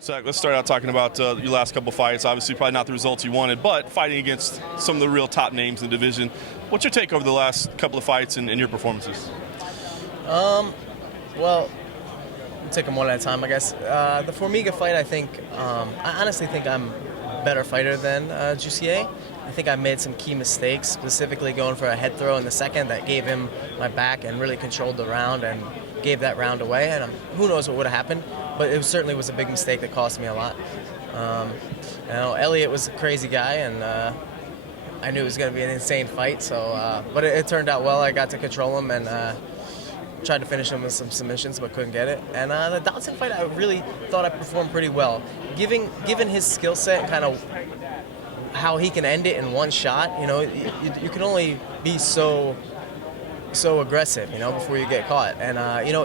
Zach, let's start out talking about your last couple fights. Obviously, probably not the results you wanted, but fighting against some of the real top names in the division. What's your take over the last couple of fights and your performances? Well, we'll take them one at a time, I guess. The Formiga fight, I honestly think I'm a better fighter than Jussier. I think I made some key mistakes, specifically going for a head throw in the second that gave him my back and really controlled the round and gave that round away. And who knows what would have happened, but it certainly was a big mistake that cost me a lot. Elliott was a crazy guy, and I knew it was going to be an insane fight. So, but it turned out well. I got to control him and tried to finish him with some submissions, but couldn't get it. And the Dalton fight, I really thought I performed pretty well, given his skill set and kind of how he can end it in one shot. You can only be so aggressive, before you get caught. And,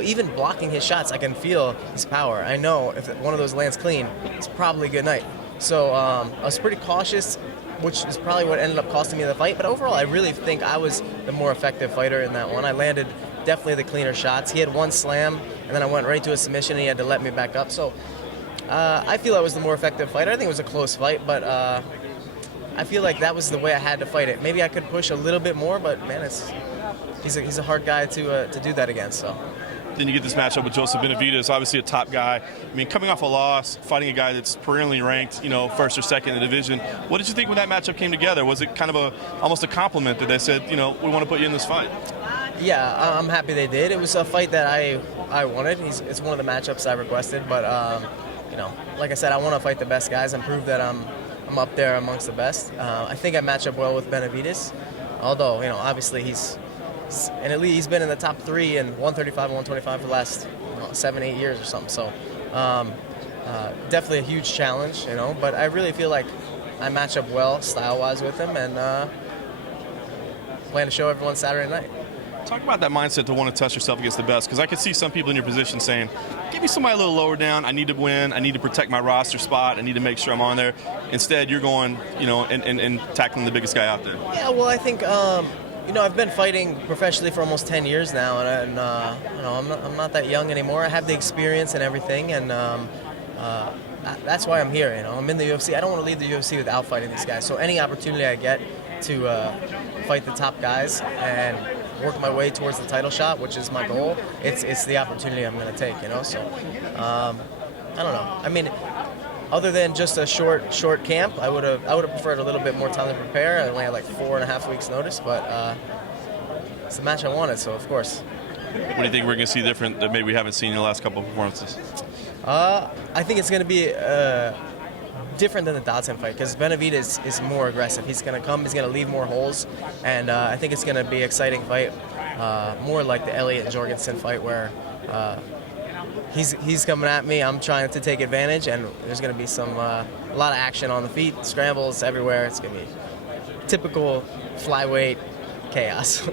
even blocking his shots, I can feel his power. I know if one of those lands clean, it's probably a good night. So I was pretty cautious, which is probably what ended up costing me the fight. But overall, I really think I was the more effective fighter in that one. I landed definitely the cleaner shots. He had one slam, and then I went right to a submission, and he had to let me back up. So I feel I was the more effective fighter. I think it was a close fight, but I feel like that was the way I had to fight it. Maybe I could push a little bit more, but, man, he's a hard guy to do that against. So. Then you get this matchup with Joseph Benavidez, obviously a top guy. I mean, coming off a loss, fighting a guy that's perennially ranked, first or second in the division. What did you think when that matchup came together? Was it kind of almost a compliment that they said, we want to put you in this fight? Yeah, I'm happy they did. It was a fight that I wanted. It's one of the matchups I requested, but like I said, I want to fight the best guys and prove that I'm up there amongst the best. I think I match up well with Benavidez, although obviously he's been in the top 3 in 135 and 125 for the last 7-8 years or something. So definitely a huge challenge, But I really feel like I match up well style-wise with him, and plan to show everyone Saturday night. Talk about that mindset to want to test yourself against the best, because I could see some people in your position saying, give me somebody a little lower down, I need to win, I need to protect my roster spot, I need to make sure I'm on there. Instead, you're going, and tackling the biggest guy out there. Yeah, well, I think, I've been fighting professionally for almost 10 years now, and I'm not that young anymore. I have the experience and everything, and that's why I'm here, I'm in the UFC. I don't want to leave the UFC without fighting these guys, so any opportunity I get to fight the top guys and work my way towards the title shot, which is my goal, it's the opportunity I'm going to take, So I don't know. I mean, other than just a short camp, I would have preferred a little bit more time to prepare. I only had like 4.5 weeks notice, but it's the match I wanted, so of course. What do you think we're going to see different that maybe we haven't seen in the last couple of performances? I think it's going to be different than the Dalton fight, because Benavidez is more aggressive. He's going to come, he's going to leave more holes, and I think it's going to be an exciting fight, more like the Elliott and Jorgensen fight, where he's coming at me, I'm trying to take advantage, and there's going to be a lot of action on the feet, scrambles everywhere. It's going to be typical flyweight chaos.